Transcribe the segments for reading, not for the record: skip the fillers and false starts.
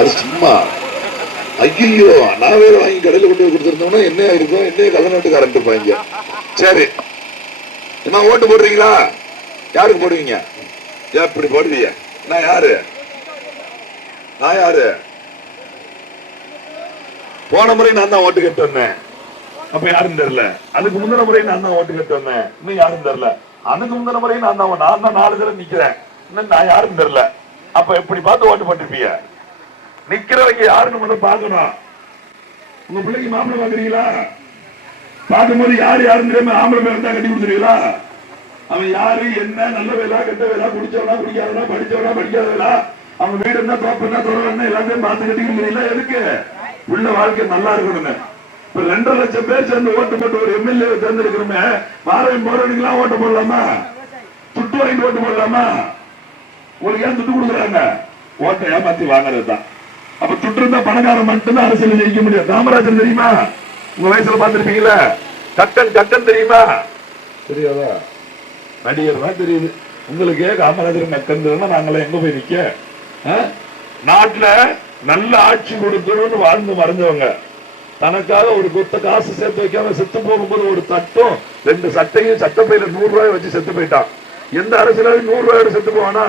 அது சும்மா ஐயோ நான் வேற வாங்கி கடையில் கொண்டு போய் கொடுத்துருந்தோம்னா என்ன இருக்கும், என்ன கள்ளநாட்டு கரண்ட் இருப்பாங்க. சரி என்ன ஓட்டு போடுறீங்களா? யாருக்கு போடுவீங்க? எப்படி போடுவீங்க? நான் யாரு? நான் யாரு? போன முறை நான் தான் ஓட்டு கேட்டு வந்தேன், அப்ப யாரும் தெரியல. அதுக்கு முந்தின முறை நான் தான் ஓட்டு கேட்டு வந்தேன், இன்னும் யாரும் தெரியல. அதுக்கு முந்தின முறை நான் தான் 4 தடவை நிக்கிறேன், இன்னும் நான் யாரும் தெரியல. அப்ப எப்படி பார்த்து ஓட்டு போட்டிருப்பீங்க? நிக்கிறவங்க யாருன்னு மட்டும் பார்க்கணும். உங்க பிள்ளைக்கு மாப்பிள்ளை பாக்குறீங்களா? பார்க்கும்போது யாரு யாருன்னு தெரியாம ஆம்பளை பேர் தான் கட்டி கொடுத்துருவீங்களா? அவன் யாரு, என்ன, நல்ல வேலா, கெட்ட வேலா, குடிச்சவனா, குடிக்காதவனா, படிச்சவனா, படிக்காதவனா, அவன் வீடு என்ன, தோப்பு என்ன, தோற என்ன, எல்லாத்தையும் பார்த்து கட்டி கொடுக்குறீங்களா? எதுக்கு? உள்ள வாழ்க்கை நல்லா இருக்கணும்னு. இப்ப 2.5 லட்சம் பேர் சேர்ந்து ஓட்டு போட்டு ஒரு எம்எல்ஏ தேர்ந்தெடுக்கிறோமே, வாரம் போறவனுக்குலாம் ஓட்டு போடலாமா? துட்டு வாங்கி ஓட்டு போடலாமா? உங்களுக்கு ஏன் துட்டு கொடுக்குறாங்க? ஓட்டை ஏமாத்தி வாங்குறதுதான். அப்ப துட்டு இருந்தா பணக்காரன் மட்டும்தான் அரசியல் ஜெயிக்க முடியும். காமராஜர் தெரியுமா? உங்க வயசுல பார்த்திருப்பீங்களா? கட்டன் தெரியுமா? தெரியாதா? நடிகர் தான் தெரியுது. உங்களுக்கே காமராஜர் நக்கன் நாங்கள எங்க போய் நிக்க? நாட்டுல நல்ல ஆட்சி கொடுக்கணும்னு வாழ்ந்து மறைஞ்சவங்க, தனக்காக ஒரு கொத்த காசு சேர்த்து வைக்காம செத்து போகும்போது ஒரு தட்டும் 2 சட்டையும் சட்டப்பையில 100 ரூபாய் வச்சு செத்து போயிட்டான். எந்த அரசியலாவது 100 ரூபாயோட செத்து போவானா?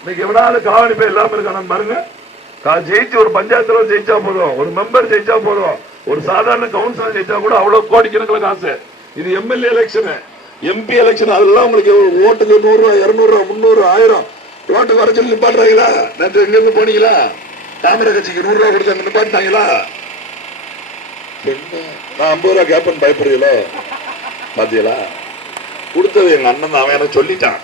இன்னைக்கு எவ்வளவு காவணி பை இல்லாம இருக்கானு பாருங்க. ஜெயிச்சு ஒரு பஞ்சாயத்துல ஜெயிச்சா போதும், ஒரு மெம்பர் ஜெயிச்சா போதும், ஒரு சாதாரண கவுன்சிலர் ஜெயிச்சா கூட அவ்வளவு கோடிக்கணக்கில் காசு. இது எம்எல்ஏ எலெக்ஷன், எம்பி எலெக்ஷன், அதெல்லாம் உங்களுக்கு ஓட்டுக்கு 100 ரூபாய், 200 ரூபாய், 300, 1000 ரோட்டுக்கு வர சொல்லி நிப்பாட்டுறாங்களா? நேற்று எங்க இருந்து போனீங்களா? தாமிர கட்சிக்கு 100 ரூபாய் கொடுத்தாங்க, நிப்பாட்டாங்களா? நான் 50 ரூபாய் கேப்பன் பயப்படுறீங்களோ? பாத்தீங்களா? கொடுத்தது எங்க அண்ணன் தான், அவன் என்ன சொல்லிட்டான்.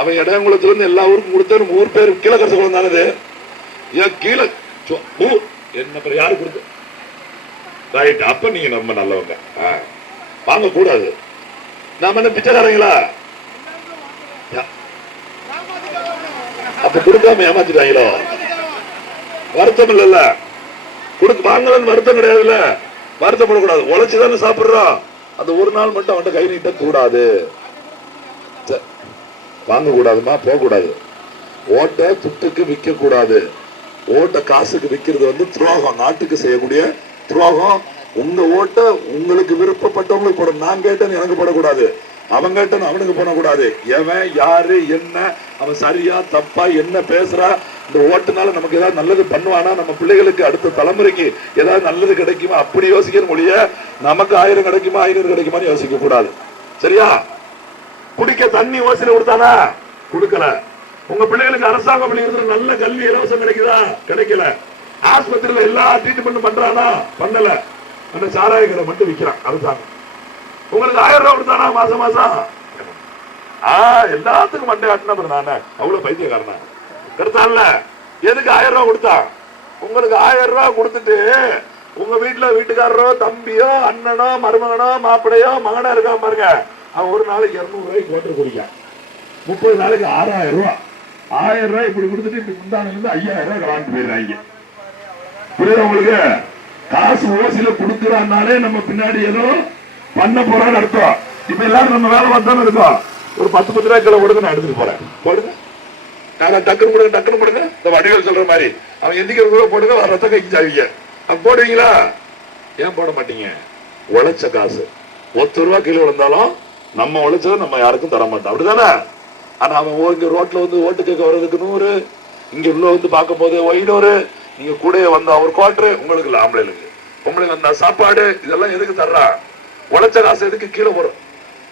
அவன் இடங்குளத்துல இருந்து எல்லா ஊருக்கும் கொடுத்த ஊர் பேர் கீழே கரச குளம் தானது. ஏன் கீழே என்ன பேர் யாரு கொடுத்த? ரைட், அப்ப நீங்க ரொம்ப நல்லவங்க, வாங்க கூடாது. நாம என்ன பிச்சைக்காரங்களா? அப்ப கொடுக்காம ஏமாத்திட்டாங்களோ? வருத்தம் இல்ல, கொடுத்து வாங்கலன்னு வருத்தம் கிடையாதுல்ல. வருத்தப்படக்கூடாது, உழைச்சுதானே சாப்பிடுறோம். அந்த ஒரு நாள் மட்டும் அவன்கிட்ட கை நீட்ட கூடாது, வாங்க கூடாதுமா, போக கூடாது. ஓட்ட துட்டுக்கு விற்க கூடாது. ஓட்ட காசுக்கு விற்கிறது துரோகம், நாட்டுக்கு செய்யக்கூடிய துரோகம். உங்க ஓட்ட உங்களுக்கு விருப்பப்பட்டவங்களுக்கு போட. நான் கேட்டேன்னு எனக்கு போடக்கூடாது, அவன் கேட்டேன்னு அவனுக்கு போடக்கூடாது. எவன் யாரு என்ன, அவன் சரியா தப்பா என்ன பேசுறா, இந்த ஓட்டுனால நமக்கு ஏதாவது நல்லது பண்ணுவானா, நம்ம பிள்ளைகளுக்கு அடுத்த தலைமுறைக்கு ஏதாவது நல்லது கிடைக்குமா, அப்படி யோசிக்கிற மொழிய நமக்கு 1000 கிடைக்குமா 500 கிடைக்குமான்னு யோசிக்க கூடாது. சரியா? குடிக்க தண்ணி ஓசில கொடுத்தானா? கொடுக்கல. உங்க பிள்ளைகளுக்கு அரசாங்க பள்ளிக்கூடத்துல நல்ல கல்வி இலவசம் கிடைக்குதா? கிடைக்கல. ஆஸ்பத்திரியில எல்லா ட்ரீட்மெண்ட் பண்றானா? பண்ணல. அந்த சாராய கடை மட்டும் விற்கிறான் அரசாங்கம். உங்களுக்கு 1000 ரூபாய் கொடுத்தானா மாசம் மாசம்? எல்லாத்துக்கும் மண்டை காட்டினா நானே அவ்வளவு பைத்தியக்காரனா எடுத்தான்ல. எதுக்கு 1000 ரூபாய் கொடுத்தா? உங்களுக்கு 1000 ரூபாய் கொடுத்துட்டு உங்க வீட்டுல வீட்டுக்காரரோ தம்பியோ அண்ணனோ மருமகனோ மாப்பிளையோ மகனோ இருக்கான் பாருங்க, அவன் ஒரு நாளைக்கு 200 ரூபாய்க்கு ஓட்டு குடிக்கான். 30 நாளைக்கு 6000 ரூபாய். 1000 ரூபாய் இப்படி கொடுத்துட்டு இப்படி முந்தான 5000 ரூபாய் கலாண்டு போயிடுறாங்க. புரியுது உங்களுக்கு? காசு ஓசில கொடுக்குறான்னாலே நம்ம பின்னாடி ஏதோ பண்ண போறான்னு அர்த்தம். இப்ப எல்லாரும் நம்ம வேலை பார்த்தாலும் இருக்கோம். ஒரு 10 ரூபாய் கிலோ கொடுங்க, நான் எடுத்துட்டு போறேன். போடுங்க, டக்குனு கொடுங்க, டக்குனு கொடுங்க. இந்த வடிவேல் சொல்ற மாதிரி அவன் எந்திக்கிற போடுங்க, ரத்த கைக்கு சாவிங்க. அவன் போடுவீங்களா? ஏன் போட மாட்டீங்க? உழைச்ச காசு 10 ரூபாய் கிலோ இருந்தாலும் நம்ம உழைச்சதை நம்ம யாருக்கும் தர மாட்டோம், அப்படிதானே? ஆனா அவன் இங்க ரோட்ல ஓட்டு கேட்க வர்றதுக்கு 100, இங்க உள்ள பார்க்கும் போது 500, நீங்க கூட வந்தா ஒரு குவார்டர். உங்களுக்கு இல்ல, ஆம்பளைகளுக்கு பொம்பளைங்க வந்தா சாப்பாடு, இதெல்லாம் எதுக்கு தர்றா? உழைச்ச காசு எதுக்கு கீழே போறோம்?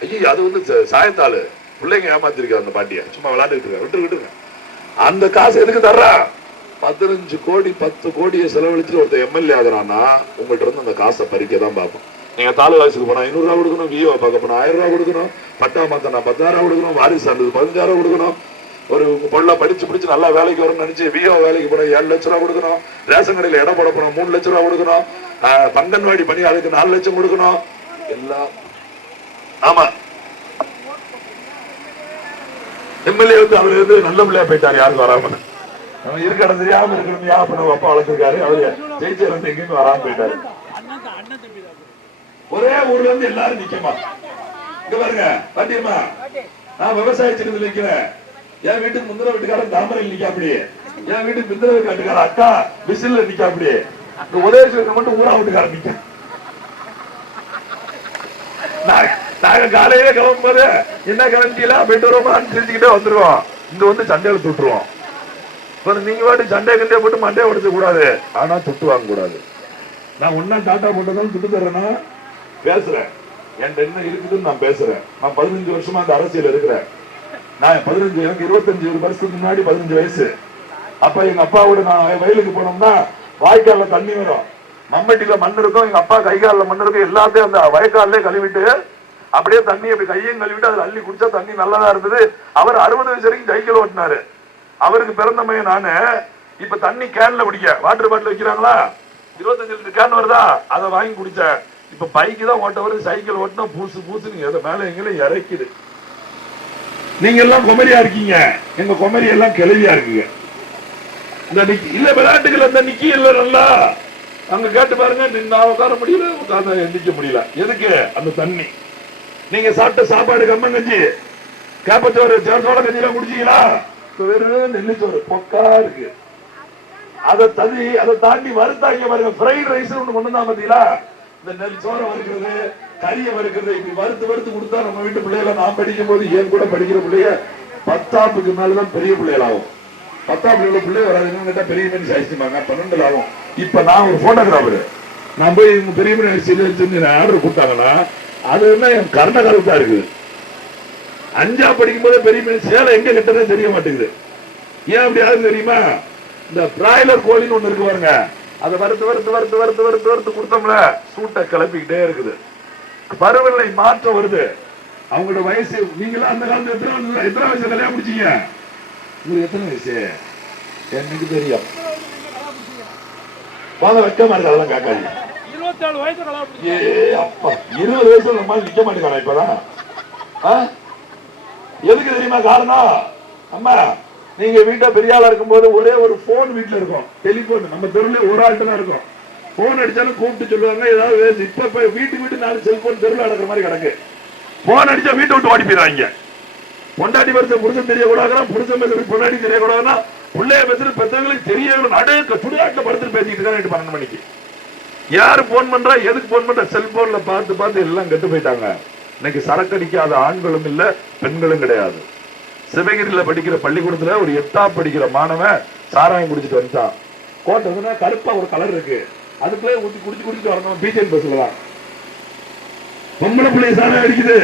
ஐயோ அது சாயத்தாளு பிள்ளைங்க ஏமாத்திருக்க அந்த பாட்டிய, சும்மா விளையாண்டுட்டு இருக்க, விட்டுருங்க. அந்த காசு எதுக்கு தர்றா? 15 கோடி 10 கோடியை செலவழிச்சு ஒருத்தர் எம்எல்ஏ ஆகுறான்னா உங்கள்கிட்ட இருந்து அந்த காசை பறிக்க தான் பார்ப்போம். நீங்க தாலுகாசுக்கு போனா 500 ரூபாய் கொடுக்கணும், விஓ பார்க்க போனா 1000 ரூபாய் கொடுக்கணும், பட்டா மாத்தனா 10,000 கொடுக்கணும், வாரிசு சான்றிதழ் 15,000 கொடுக்கணும், ஒரு பொருளை படிச்சு நல்லா வேலைக்கு வரும்னு நினைச்சு விஓ வேலைக்கு போனா 7 லட்சம் ரூபாய் கொடுக்கணும், ரேஷன் கடையில் இடம் போட போனா 3 லட்சம் ரூபாய் கொடுக்கணும், பங்கன்வாடி பணி அதுக்கு 4 லட்சம் கொடுக்கணும். எல்லாம் ஆமா. எம்எல்ஏ அவர் நல்ல பிள்ளையா போயிட்டாரு, யாருக்கும் வராம. நம்ம இருக்க இடம் தெரியாம இருக்கணும், யா பண்ண அப்பா வளர்த்திருக்காரு, அவரு ஜெயிச்சு எங்கேயுமே வராம போயிட்டாரு. ஒரே ஊர்ல இருந்து எல்லாரும் நிக்கமா. இங்க பாருங்க பாட்டியம்மா, நான் விவசாய சின்னத்தில் நிக்கிறேன். என் வீட்டுக்கு முந்தின வீட்டுக்காரன் தாமரையில் நிக்க அப்படியே, என் வீட்டுக்கு பிந்திர வீட்டுக்கார அக்கா விசில்ல நிக்க அப்படியே, உதயசூரியன் மட்டும் ஊரா வீட்டுக்காரன் நிக்க. நாங்க காலையில கிளம்பும் போது என்ன கிளம்பிக்கல போயிட்டு வருவோம் தெரிஞ்சுக்கிட்டே வந்துருவோம். இங்க வந்து சண்டையில துட்டுருவோம். நீங்க வாட்டி சண்டை கண்டே போட்டு மண்டையை உடைச்ச கூடாது, ஆனா துட்டு வாங்க கூடாது. நான் ஒன்னா டாட்டா போட்டதாலும் துட்டு தர்றேன்னா பேசுறேன், என்கிட்ட என்ன இருக்குதுன்னு நான் பேசுறேன். நான் 15 வருஷமா அந்த அரசியல் இருக்கிறேன். நான் 15 எனக்கு 25 வருஷத்துக்கு முன்னாடி 15 வயசு. அப்ப எங்க அப்பாவோட நான் வயலுக்கு போனோம்னா வாய்க்கால்ல தண்ணி வரும், மம்மட்டில மண் இருக்கும், எங்க அப்பா கைகாலில் மண் இருக்கும், எல்லாத்தையும் அந்த வயக்காலே கழுவிட்டு அப்படியே தண்ணி அப்படி கையும் கழுவிட்டு அதுல அள்ளி குடிச்சா தண்ணி நல்லதா இருந்தது. அவர் 60 வயசு வரைக்கும் சைக்கிள் ஓட்டினாரு. அவருக்கு பிறந்த மையம் நானு. இப்ப தண்ணி கேன்ல குடிக்க வாட்டர் பாட்டில் வைக்கிறாங்களா, 25 லிட்டர் கேன் வருதா, அதை வாங்கி குடிச்சேன். இப்ப பைக்கு தான் ஓட்ட வருது, சைக்கிள் ஓட்டினா பூசு பூசுன்னு எதை மேல எங்களை இறக்குது. நீங்க எல்லாம் குமரியா இருக்கீங்க, எங்க குமரி எல்லாம் கிளவியா இருக்குங்க. இந்த இல்ல விளையாட்டுகள் அந்த நிக்கி இல்ல நல்லா அங்க கேட்டு பாருங்க, நின்னா உட்கார முடியல, உட்கார்ந்து எந்திக்க முடியல. எதுக்கு? அந்த தண்ணி. நீங்க சாப்பிட்ட சாப்பாடு கம்மங்கஞ்சி, கேப்பச்சோறு, சோள கஞ்சி எல்லாம் குடிச்சீங்களா? வெறும் நெல்லிச்சோறு பொக்கா இருக்கு. அதை தாண்டி வறுத்தாங்க பாருங்க, ஃப்ரைட் ரைஸ் ஒண்ணு கொண்டு வந்தா பாத்தீங்களா? இந்த நெல் சோறை வறுக்கிறது, கறியை வறுக்கிறது, இப்படி வறுத்து கொடுத்தா நம்ம வீட்டு பிள்ளைகளை நான் படிக்கும் போது ஏன் கூட படிக்கிற பிள்ளைய 10ஆம் மேலதான் பெரிய பிள்ளைகள் ஆகும். 10ஆம் பிள்ளை வராதுன்னு கேட்டா பெரிய மனுஷன் ஆயிடுச்சுமாங்க, 12 ஆகும். இப்ப நான் ஒரு போட்டோகிராஃபர், நான் போய் பெரிய மனுஷன் ஆர்டர் கொடுத்தாங்கன்னா அது என்ன என் கர்ணகாலத்தா இருக்குது. 5ஆம் படிக்கும் போது பெரிய மனுஷன் சேலை எங்க கட்டதே தெரிய மாட்டேங்குது. ஏன் அப்படி யாரும் தெரியுமா? இந்த பிராய்லர் கோழின்னு ஒண்ணு இருக்கு பாருங்க, அதை வறுத்து கொடுத்தோம்ல சூட்டை கிளப்பிக்கிட்டே இருக்குது. பருவநிலை மாற்றம் வருது. அவங்களோட வயசு, நீங்களா அந்த காலத்துல எத்தனை வயசு கல்யாணம் முடிச்சீங்க? உங்களுக்கு எத்தனை வயசு? எனக்கு தெரியும். வெக்கமா இருக்கு அதெல்லாம் காக்காது. 24 வயசு அப்பா 20 வயசுல நம்மளால நிக்க மாட்டேங்கானா இப்பதான்? எதுக்கு தெரியுமா காரணம்? அம்மா நீங்க வீட்டை பெரிய ஆளா இருக்கும் போது ஒரே ஒரு போன் வீட்டுல இருக்கும், டெலிபோன் நம்ம தெருவுல ஒரு ஆள்கிட்ட தான் இருக்கும். போன் அடிச்சாலும் கூப்பிட்டு சொல்லுவாங்க ஏதாவது. இப்ப வீட்டுக்கு 4 செல்போன் தெருவில் நடக்கிற மாதிரி கிடக்கு. போன் அடிச்சா வீட்டை விட்டு ஓடி போயிடுறாங்க. பொண்டாட்டி பேச புருஷன் தெரியக்கூடாதுன்னா, புருஷன் பேசுறது பொண்டாட்டி தெரியக்கூடாதுன்னா, பிள்ளைய பேசுறது பெற்றவங்களுக்கு தெரிய நடுக்க சுடுகாட்டில் படுத்து பேசிட்டு இருக்காங்க 12 மணிக்கு. யாரு போன் பண்றா, எதுக்கு போன் பண்ற? செல்போன்ல பார்த்து எல்லாம் கெட்டு போயிட்டாங்க. இன்னைக்கு சரக்கு அடிக்காத ஆண்களும் இல்ல, பெண்களும் கிடையாது. சிவகிரியில படிக்கிற பள்ளிக்கூடத்துல ஒரு 8ஆம் படிக்கிற மாணவன் சாராயம் குடிச்சிட்டு வந்துட்டான். கோட்டை கருப்பா ஒரு கலர் இருக்கு, அதுக்குள்ளே குடிச்சிட்டு வரணும். பிஜேபி பஸ்ல தான் பொம்பளை பிள்ளைய சாராயம் அடிக்குது.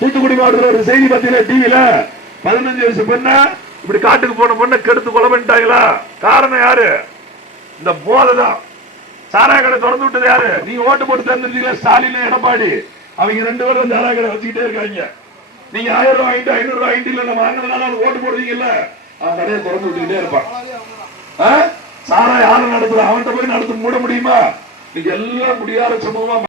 தூத்துக்குடி மாவட்டத்தில் ஒரு செய்தி பார்த்தீங்கன்னா டிவியில 15 வயசு பொண்ண இப்படி காட்டுக்கு போன பொண்ணை கெடுத்து கொலை பண்ணிட்டாங்களா? காரணம் யாரு? இந்த போதை தான். சாராய கடை திறந்து விட்டது யாரு? நீங்க ஓட்டு போட்டு தேர்ந்தெடுத்தீங்களா? ஸ்டாலின், எடப்பாடி. அவங்க 2 பேரும் சாராய கடை வச்சுக்கிட்டே இருக்காங்க. நீங்க 1000 ரூபாய் வாங்கிட்டு 500 ரூபாய் வாங்கிட்டு இல்ல நம்ம வாங்கினாலும் ஓட்டு போடுறீங்கல்ல, அவன் கடையை திறந்து விட்டுக்கிட்டே இருப்பான். சாராய யாரும் நடத்துற அவன்கிட்ட போய் நடத்த மூட முடியுமா? நீங்க எல்லாம் முடியாத சமூகமா